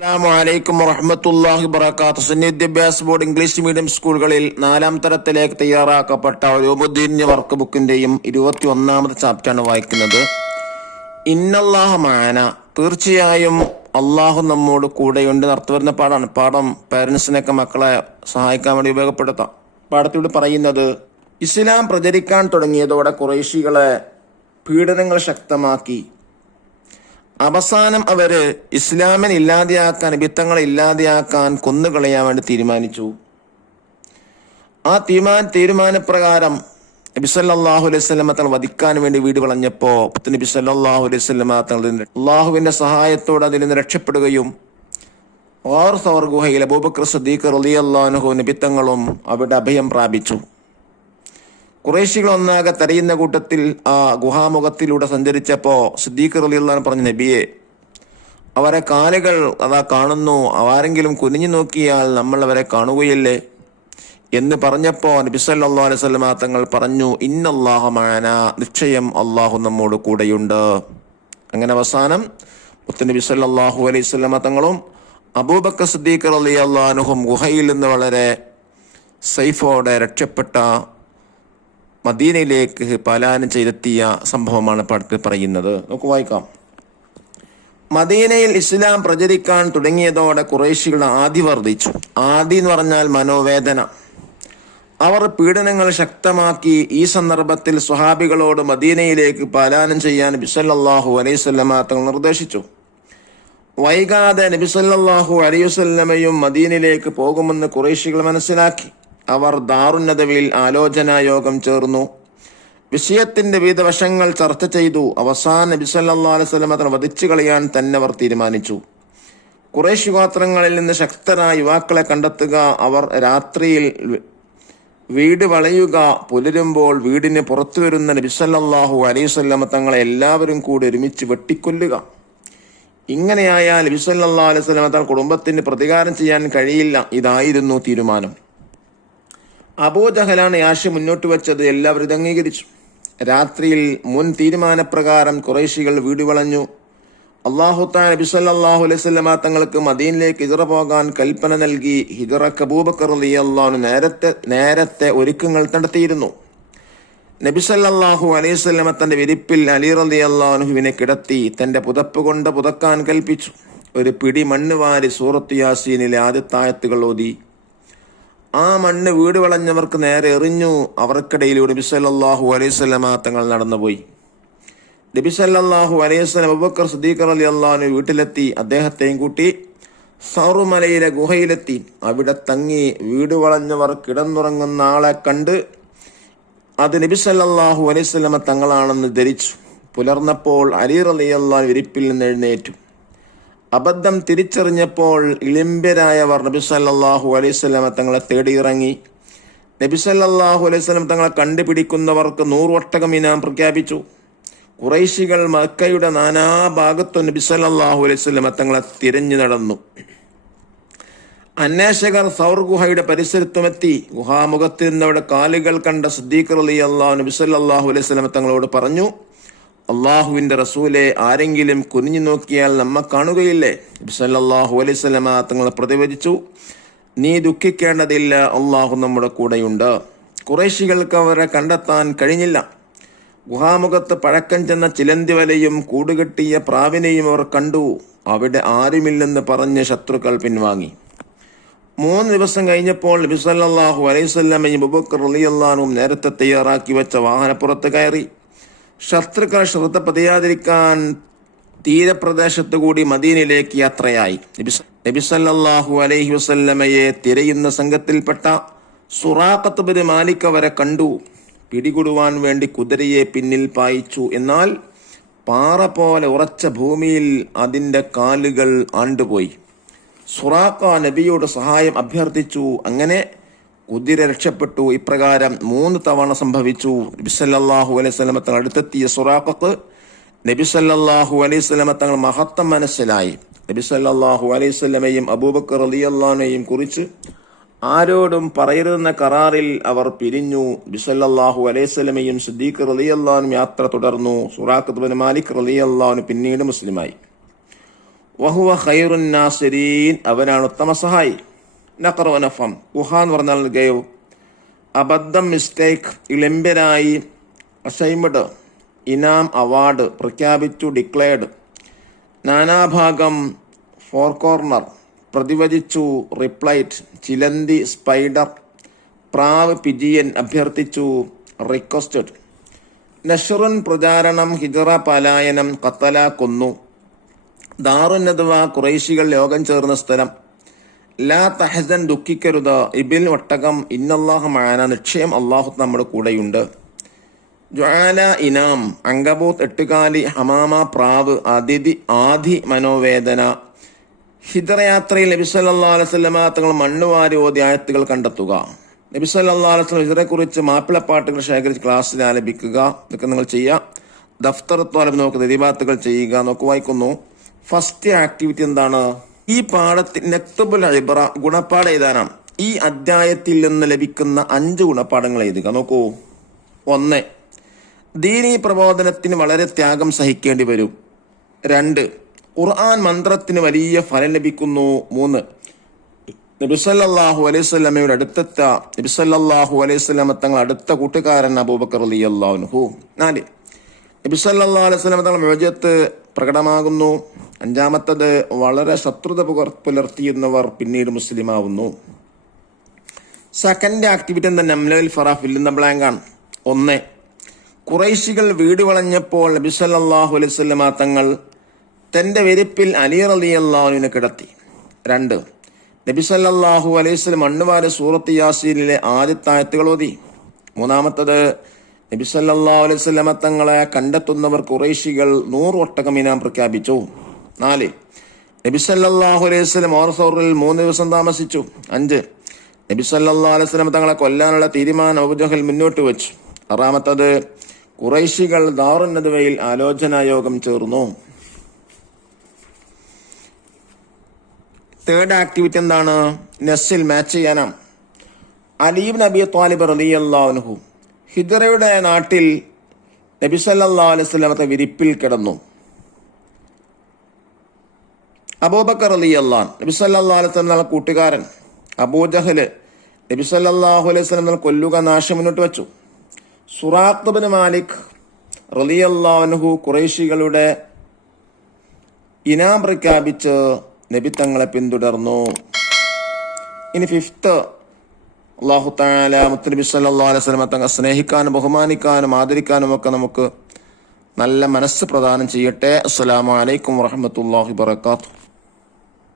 അസ്സലാമു വറഹ്മത്തുള്ളാഹി വബറകാതുഹു. സുന്നി വിദ്യാഭ്യാസ ബോർഡ് ഇംഗ്ലീഷ് മീഡിയം സ്കൂളുകളിൽ 4ാം തരത്തിലേക്ക് തയ്യാറാക്കപ്പെട്ട ഉലൂമുദ്ദീൻ വർക്ക് ബുക്കിന്റെയും 21ാമത്തെ ചാപ്റ്ററാണ് വായിക്കുന്നത്. ഇന്നല്ലാഹ മഅന, തീർച്ചയായും അള്ളാഹു നമ്മോട് കൂടെയുണ്ട് നടത്തുവരുന്ന പാഠമാണ്. പാഠം പേരൻസിനൊക്കെ മക്കളെ സഹായിക്കാൻ വേണ്ടി ഉപയോഗപ്പെടുത്താം. പാഠത്തിലൂടെ പറയുന്നത്, ഇസ്ലാം പ്രചരിക്കാൻ തുടങ്ങിയതോടെ ഖുറൈശികളെ പീഡനങ്ങൾ ശക്തമാക്കി. അവസാനം അവര് ഇസ്ലാമിനെ ഇല്ലാതെയാക്കാൻ, നബിത്തങ്ങളെ ഇല്ലാതെയാക്കാൻ, കൊന്നുകളയാൻ വേണ്ടി തീരുമാനിച്ചു. ആ തീരുമാനപ്രകാരം നബി സല്ലല്ലാഹു അലൈഹി വസല്ലമ തങ്ങൾ വധിക്കാൻ വേണ്ടി വീട് വളഞ്ഞപ്പോ നബി സല്ലല്ലാഹു അലൈഹി വസല്ലമ തങ്ങൾ അള്ളാഹുവിന്റെ സഹായത്തോടെ അതിൽ നിന്ന് രക്ഷപ്പെടുകയും സൗർ ഗുഹയിൽ അബൂബക്കർ സിദ്ദീഖ് റളിയല്ലാഹു അൻഹു നബിത്തങ്ങളും അവിടെ അഭയം പ്രാപിച്ചു. ഖുറൈശികൾ ഒന്നാകെ തരയുന്ന കൂട്ടത്തിൽ ആ ഗുഹാമുഖത്തിലൂടെ സഞ്ചരിച്ചപ്പോ സിദ്ദീഖ് റളിയല്ലാഹു അൻഹു പറഞ്ഞു, നബിയെ, അവരെ കാലുകൾ അതാ കാണുന്നു, ആരെങ്കിലും കുനിഞ്ഞു നോക്കിയാൽ നമ്മൾ അവരെ കാണുകയില്ലേ എന്ന് പറഞ്ഞപ്പോ നബി സല്ലല്ലാഹു അലൈഹി വസല്ലമ തങ്ങൾ പറഞ്ഞു, ഇന്നല്ലാഹ മഅന, നിശ്ചയം അള്ളാഹു നമ്മോട് കൂടെയുണ്ട്. അങ്ങനെ അവസാനം മുത്തുനബി സല്ലല്ലാഹു അലൈഹി വസല്ലമ തങ്ങളും അബൂബക്കർ സിദ്ദീഖ് റളിയല്ലാഹു അൻഹും ഗുഹയിൽ നിന്ന് വളരെ സൈഫോടെ രക്ഷപ്പെട്ട മദീനയിലേക്ക് പലായനം ചെയ്തെത്തിയ സംഭവമാണ് പാഠത്തിൽ പറയുന്നത്. നമുക്ക് വായിക്കാം. മദീനയിൽ ഇസ്ലാം പ്രചരിക്കാൻ തുടങ്ങിയതോടെ ഖുറൈശികളുടെ ആദി വർദ്ധിച്ചു. ആദി എന്ന് പറഞ്ഞാൽ മനോവേദന. അവർ പീഡനങ്ങൾ ശക്തമാക്കി. ഈ സന്ദർഭത്തിൽ സ്വഹാബികളോട് മദീനയിലേക്ക് പലായനം ചെയ്യാൻ നബി സല്ലല്ലാഹു അലൈഹി വസല്ലമ തങ്ങൾ നിർദ്ദേശിച്ചു. വൈകാതെ നബി സല്ലല്ലാഹു അലൈഹി വസല്ലമയും മദീനയിലേക്ക് പോകുമെന്ന് ഖുറൈശികൾ മനസ്സിലാക്കി. അവർ ദാറുന്നദവിൽ ആലോചനാ യോഗം ചേർന്നു. വിഷയത്തിന്റെ വിവിധ വശങ്ങൾ ചർച്ച ചെയ്തു. അവസാനം നബി സല്ലല്ലാഹു അലൈഹി വസല്ലമ തങ്ങളെ വധിച്ചു കളയാൻ തന്നെ അവർ തീരുമാനിച്ചു. ഖുറൈശ് ഗോത്രങ്ങളിൽ നിന്ന് ശക്തരായ യുവാക്കളെ കണ്ടെത്തുക, അവർ രാത്രിയിൽ വീട് വളയുക, പുലരുമ്പോൾ വീടിന് പുറത്തു വരുന്ന നബി സല്ലല്ലാഹു അലൈഹി വസല്ലമ തങ്ങളെ എല്ലാവരും കൂടി ഒരുമിച്ച് വെട്ടിക്കൊല്ലുക. ഇങ്ങനെയായാൽ നബി സല്ലല്ലാഹു അലൈഹി വസല്ലമ തങ്ങൾ കുടുംബത്തിന് പ്രതികാരം ചെയ്യാൻ കഴിയില്ല. ഇതായിരുന്നു തീരുമാനം. അബൂജഹലാണ് ആശയം മുന്നോട്ട് വെച്ചത്. എല്ലാവരും ഇത് അംഗീകരിച്ചു. രാത്രിയിൽ മുൻ തീരുമാനപ്രകാരം ഖുറൈശികൾ വീട് വളഞ്ഞു. അല്ലാഹു തആല നബി സല്ലല്ലാഹു അലൈഹി വസല്ലമ തങ്ങൾക്ക് മദീനയിലേക്ക് ഹിജ്റ പോകാൻ കൽപ്പന നൽകി. ഹിജ്റക്ക് അബൂബക്കർ റളിയല്ലാഹു അൻഹു നേരത്തെ ഒരുക്കങ്ങൾ നടത്തിയിരുന്നു. നബി സല്ലല്ലാഹു അലൈഹി വസല്ലമ തന്റെ വിരിപ്പിൽ അലി റളിയല്ലാഹു അൻഹുവിനെ കിടത്തി തന്റെ പുതപ്പ് കൊണ്ട് പുതക്കാൻ കൽപ്പിച്ചു. ഒരു പിടി മണ്ണ് വാരി സൂറത്ത് യാസീനിലെ ആദ്യത്തെ ആയത്തുകൾ ഓതി. ആ മണ്ണ് വീട് വളഞ്ഞവർക്ക് നേരെ എറിഞ്ഞു. അവർക്കിടയിലൂടെ നബി സല്ലല്ലാഹു അലൈഹി വസല്ലമ തങ്ങൾ നടന്നുപോയി. നബി സല്ലല്ലാഹു അലൈഹി വസല്ലം അബൂബക്കർ സിദ്ദീഖ് റളിയല്ലാഹു അൻഹു വീട്ടിലെത്തി. അദ്ദേഹത്തെയും കൂട്ടി സൗറുമലയിലെ ഗുഹയിലെത്തി. അവിടെ തങ്ങി. വീട് വളഞ്ഞവർ കിടന്നുറങ്ങുന്ന ആളെ കണ്ട് അത് നബി സല്ലല്ലാഹു അലൈഹി വസല്ലമ തങ്ങളാണെന്ന് ധരിച്ചു. പുലർന്നപ്പോൾ അലി റളിയല്ലാഹു അൻഹു വിരിപ്പിൽ നിന്ന് എഴുന്നേറ്റു. അബദ്ധം തിരിച്ചറിഞ്ഞപ്പോൾ ഇളിമ്പ്യരായവർ നബി സല്ലല്ലാഹു അലൈഹി വസല്ലമ തങ്ങളെ തേടിയിറങ്ങി. നബി സല്ലല്ലാഹു അലൈഹി വസല്ലം തങ്ങളെ കണ്ടുപിടിക്കുന്നവർക്ക് 100 ഒട്ടകം ഇനാം പ്രഖ്യാപിച്ചു. ഖുറൈശികൾ മക്കയുടെ നാനാഭാഗത്തും നബി സല്ലല്ലാഹു അലൈഹി വസല്ലമ തങ്ങളെ തിരഞ്ഞു നടന്നു. അന്വേഷകർ സൗർ ഗുഹയുടെ പരിസരത്തുമെത്തി. ഗുഹാമുഖത്ത് നിന്നവിടെ കാലുകൾ കണ്ട സിദ്ദീഖ് റളിയല്ലാഹു അൻഹു നബി സല്ലല്ലാഹു അലൈഹി വസല്ലമ തങ്ങളോട് പറഞ്ഞു, അള്ളാഹുവിന്റെ റസൂലെ, ആരെങ്കിലും കുനിഞ്ഞു നോക്കിയാൽ നമ്മ കാണുകയില്ലേ? നബി സല്ലല്ലാഹു അലൈഹി വസല്ലമ തങ്ങൾ പ്രതിവചിച്ചു, നീ ദുഃഖിക്കേണ്ടതില്ല, അള്ളാഹു നമ്മുടെ കൂടെയുണ്ട്. ഖുറൈശികൾക്ക് അവരെ കണ്ടെത്താൻ കഴിഞ്ഞില്ല. ഗുഹാമുഖത്ത് പഴക്കം ചെന്ന ചിലന്തി വലയും കൂടുകെട്ടിയ പ്രാവിനെയും അവർ കണ്ടു. അവിടെ ആരുമില്ലെന്ന് പറഞ്ഞ് ശത്രുക്കൾ പിൻവാങ്ങി. 3 ദിവസം കഴിഞ്ഞപ്പോൾ നബി സല്ലല്ലാഹു അലൈഹി വസല്ലമയും അബൂബക്കർ റളിയല്ലാഹു അൻഹു നേരത്തെ തയ്യാറാക്കി വെച്ച വാഹനപ്പുറത്ത് കയറി. ശത്രുക്കൾ ശ്രദ്ധ പതിയാതിരിക്കാൻ തീരപ്രദേശത്തു കൂടി മദീനയിലേക്ക് യാത്രയായി. നബി സല്ലല്ലാഹു അലൈഹി വസല്ലമയെ തിരയുന്ന സംഘത്തിൽപ്പെട്ട സുറാഖത്ത് ബിൻ മാലിക് അവരെ കണ്ടു. പിടികൂടുവാൻ വേണ്ടി കുതിരയെ പിന്നിൽ പായിച്ചു. എന്നാൽ പാറ പോലെ ഉറച്ച ഭൂമിയിൽ അതിന്റെ കാലുകൾ ആണ്ടുപോയി. സുറാഖ നബിയോട് സഹായം അഭ്യർത്ഥിച്ചു. അങ്ങനെ കുതിര രക്ഷപ്പെട്ടു. ഇപ്രകാരം 3 തവണ സംഭവിച്ചു. നബി സല്ലല്ലാഹു അലൈഹി വസല്ലമ തങ്ങൾ അടുത്തെത്തിയ സുറാഖത്ത് നബി സല്ലല്ലാഹു അലൈഹി വസല്ലമ തങ്ങൾ മഹത്വം മനസ്സിലായി. നബി സല്ലല്ലാഹു അലൈഹി വസല്ലമയും അബൂബക്കർ റളിയല്ലാഹു അൻഹുവിനെയും കുറിച്ച് ആരോടും പറയരുതെന്ന കരാറിൽ അവർ പിരിഞ്ഞു. നബി സല്ലല്ലാഹു അലൈഹി വസല്ലമയും സിദ്ദീഖ് റളിയല്ലാഹു അൻഹു യാത്ര തുടർന്നു. സുറാഖത്ത് ബിൻ മാലിക് റളിയല്ലാഹു അൻഹു പിന്നീട് മുസ്ലിമായി. വഹുവ ഖൈറുൻ നാസിരീൻ, അവനാണ് ഉത്തമ സഹായി. നഖറ വനഫം, വുഹ എന്ന് പറഞ്ഞാൽ ഗൈവ്, അബദ്ധം, മിസ്റ്റേക്ക്, ഇളമ്പരായി, അഷൈമഡ്, ഇനാം, അവാർഡ്, പ്രഖ്യാപിച്ചു, ഡിക്ലെയർഡ്, നാനാഭാഗം, ഫോർ കോർണർ, പ്രതിവചിച്ചു, റിപ്ലൈറ്റ്, ചിലന്തി, സ്പൈഡർ, പ്രാവ്, പിജിയൻ, അഭ്യർത്ഥിച്ചു, റിക്വസ്റ്റഡ്. നഷ്റുൻ, പ്രചാരണം, ഹിജറ, പലായനം, ഖത്തല, കൊന്നു. ദാറുൻ നദ്വ, ഖുറൈശികൾ യോഗം ചേർന്ന സ്ഥലം. ലാ തഹസൻ, ദുഃഖിക്കരുത്. ഇബിൽ, ഒട്ടകം. ഇന്നല്ലാഹ മഅനാ, നിശ്ചയം അള്ളാഹു നമ്മുടെ കൂടെയുണ്ട്. ജ്വാല, ഇനാം, അങ്കബൂത്ത്, എട്ടുകാലി, ഹമാമ, പ്രാവ്, അതിഥി, ആധി, മനോവേദന. ഹിജറയാത്രയിൽ നബി സല്ലല്ലാഹു അലൈഹി വസല്ലമ തങ്ങൾ മണ്ണുവാരി ഓതി ആയത്തുകൾ കണ്ടെത്തുക. നബി സല്ലല്ലാഹു അലൈഹി വസല്ലം ഹിജറയെക്കുറിച്ച് മാപ്പിളപ്പാട്ടുകൾ ശേഖരിച്ച് ക്ലാസ്സിൽ ആലപിക്കുക. ഇതൊക്കെ നിങ്ങൾ ചെയ്യുക. ദഫ്തർ ത്വാലബ് നോക്കുക, ദിരിബാത്തുകൾ ചെയ്യുക. നോക്ക്, വായിക്കുന്നു. ഫസ്റ്റ് ആക്ടിവിറ്റി എന്താണ്? ഈ പാഠത്തിൽ നക്തബുൽ ഇബ്ര, ഗുണപ്പാഠം എഴുതാനാണ്. ഈ അധ്യായത്തിൽ നിന്ന് ലഭിക്കുന്ന 5 ഗുണപ്പാഠങ്ങൾ എഴുതുക. നോക്കൂ. 1, ദീനീ പ്രബോധനത്തിന് വളരെ ത്യാഗം സഹിക്കേണ്ടി വരും. 2, ഖുർആൻ മന്ത്രത്തിന് വലിയ ഫലം ലഭിക്കുന്നു. 3, നബി സല്ലല്ലാഹു അലൈഹി വസല്ലമയുടെ നബി സല്ലല്ലാഹു അലൈഹി വസല്ലമ തങ്ങൾ അടുത്ത കൂട്ടുകാരൻ അബൂബക്കർ റളിയല്ലാഹു അൻഹു. 4, നബി സല്ലല്ലാഹു അലൈഹി വസല്ലമ തങ്ങൾ മുഅ്ജിസത്ത് പ്രകടമാകുന്നു. 5, വളരെ ശത്രുത പുലർത്തിയിരുന്നവർ പിന്നീട് മുസ്ലിമാവുന്നു. സെക്കൻഡ് ആക്ടിവിറ്റി എന്താ? നംലൽ Farah, fill in the blank ആണ്. 1, ഖുറൈശികൾ വീട് വളഞ്ഞപ്പോൾ നബി സല്ലല്ലാഹു അലൈഹി വസല്ലമ തങ്ങൾ തന്റെ വെരിപ്പിൽ അലി റളിയല്ലാഹു അൻഹുവിനെ കിടത്തി. 2, നബി സല്ലല്ലാഹു അലൈഹി വസല്ലം മണ്ണുവാരി സൂറത്ത് യാസീനിലെ ആദ്യത്തെ ആയത്തുകൾ ഓതി. 3, നബി സല്ലല്ലാഹു അലൈഹി വസല്ലമ തങ്ങളെ കണ്ടെത്തുന്നവർ ഖുറൈശികൾ 100 ഒട്ടകം ഇനാം പ്രഖ്യാപിച്ചു. 4, നബി സല്ലല്ലാഹു അലൈഹി വസല്ലം ഓർസൗറിൽ 3 ദിവസം താമസിച്ചു. 5, നബി സല്ലല്ലാഹു അലൈഹി വസല്ലം തങ്ങളെ കൊല്ലാനുള്ള തീരുമാനം അബൂജഹൽ മുന്നോട്ട് വെച്ചു. 6, ഖുറൈശികൾ ദാറുൻ നദ്വയിൽ ആലോചനാ യോഗം ചേർന്നു. തേർഡ് ആക്ടിവിറ്റി എന്താണ്? നസ്സിൽ മാച്ച് ചെയ്യാനാണ്. അലി ഇബ്നു അബീ ത്വാലിബ് റളിയല്ലാഹു അൻഹു ഹിജറയുടെ നാട്ടിൽ നബി സല്ലല്ലാഹു അലൈഹി വസല്ലമയുടെ വിരിപ്പിൽ കിടന്നു. അബൂബക്കർ റളിയല്ലാഹു അൻഹു നബി സല്ലല്ലാഹു അലൈഹി വസല്ലമയുടെ കൂട്ടുകാരൻ. അബൂജഹൽ നബി സല്ലല്ലാഹു അലൈഹി വസല്ലം കൊല്ലുക നാശം മുന്നോട്ട് വെച്ചു. സുറാഖ് ഇബ്നു മാലിക് റളിയല്ലാഹു അൻഹു ഖുറൈശികളുടെ ഇനാം പ്രഖ്യാപിച്ച് നബി തങ്ങളെ പിന്തുടർന്നു. ഇനി 5th, അല്ലാഹു തആല മുത്തനബി സല്ലല്ലാഹു അലൈഹി വസല്ലം തങ്ങളെ സ്നേഹിക്കാനും ബഹുമാനിക്കാനും ആദരിക്കാനും ഒക്കെ നമുക്ക് നല്ല മനസ്സ് പ്രദാനം ചെയ്യട്ടെ. അസ്സലാമു അലൈക്കും വറഹ്മത്തുള്ളാഹി വബറകാതുഹു.